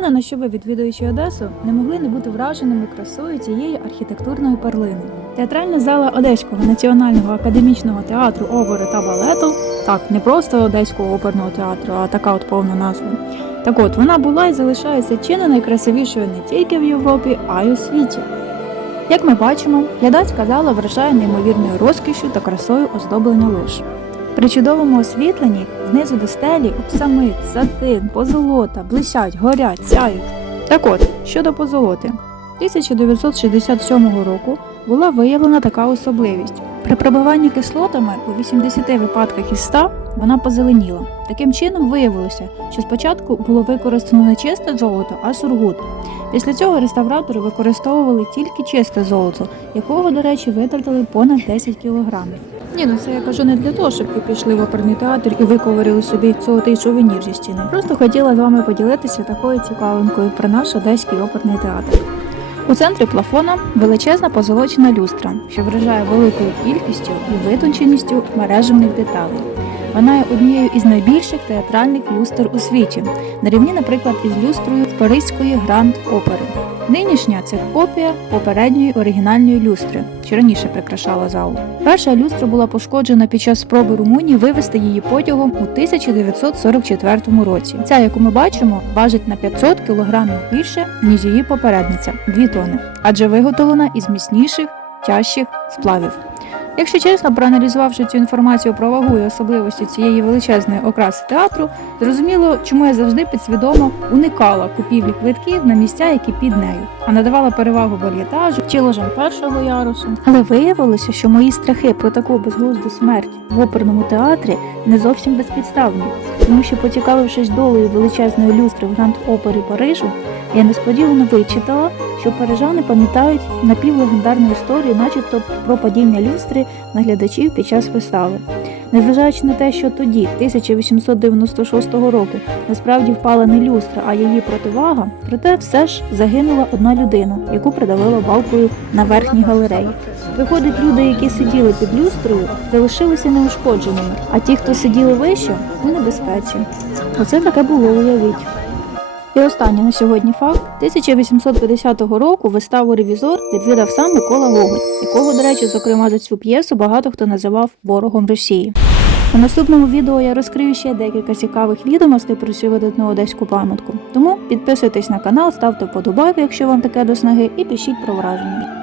Впевнена, що ви, відвідуючи Одесу, не могли не бути враженими красою цієї архітектурної перлини. Театральна зала Одеського національного академічного театру опери та балету так не просто Одеського оперного театру, а така от повна назва. Так от вона була і залишається чи не найкрасивішою не тільки в Європі, а й у світі. Як ми бачимо, глядацька зала вражає неймовірною розкішю та красою оздоблення лож. При чудовому освітленні знизу до стелі обсамит, сатин, позолота, блищать, горять, сяють. Так от, щодо позолоти, 1967 року була виявлена така особливість. При пробиванні кислотами у 80 випадках із 100 вона позеленіла. Таким чином виявилося, що спочатку було використано не чисте золото, а сургут. Після цього реставратори використовували тільки чисте золото, якого, до речі, витратили понад 10 кілограмів. Ні, ну це я кажу не для того, щоб ви пішли в оперний театр і виковарили собі золотий шовенір зі стіни. Просто хотіла з вами поділитися такою цікавинкою про наш одеський оперний театр. У центрі плафона величезна позолочена люстра, що вражає великою кількістю і витонченістю мережевних деталей. Вона є однією із найбільших театральних люстр у світі, на рівні, наприклад, із люстрою Паризької гранд опери. Нинішня це копія попередньої оригінальної люстри, що раніше прикрашала залу. Перша люстра була пошкоджена під час спроби Румунії вивезти її потягом у 1944 році. Ця, яку ми бачимо, важить на 500 кілограмів більше, ніж її попередниця 2 тони, адже виготовлена із міцніших, тяжчих сплавів. Якщо чесно, проаналізувавши цю інформацію про вагу і особливості цієї величезної окраси театру, зрозуміло, чому я завжди підсвідомо уникала купівлі квитків на місця, які під нею, а надавала перевагу бальєтажу чи ложам першого ярусу. Але виявилося, що мої страхи про таку безглузду смерть в оперному театрі не зовсім безпідставні, тому що, поцікавившись долею величезної люстри в гранд опері Парижу, я несподівано вичитала що парижани пам'ятають напівлегендарну історію, начебто про падіння люстри наглядачів під час вистави. Незважаючи на те, що тоді, 1896 року, насправді впала не люстра, а її противага, проте все ж загинула одна людина, яку придавила балкою на верхній галереї. Виходить, люди, які сиділи під люстрою, залишилися неушкодженими, а ті, хто сиділи вище, у небезпеці. Оце таке було уявіть. І останній на сьогодні факт 1850 року виставу ревізор відвідав сам Микола Гоголь, якого, до речі, зокрема за цю п'єсу багато хто називав ворогом Росії. У наступному відео я розкрию ще декілька цікавих відомостей про цю видатну одеську пам'ятку. Тому підписуйтесь на канал, ставте подобайку, якщо вам таке до снаги, і пишіть про враження.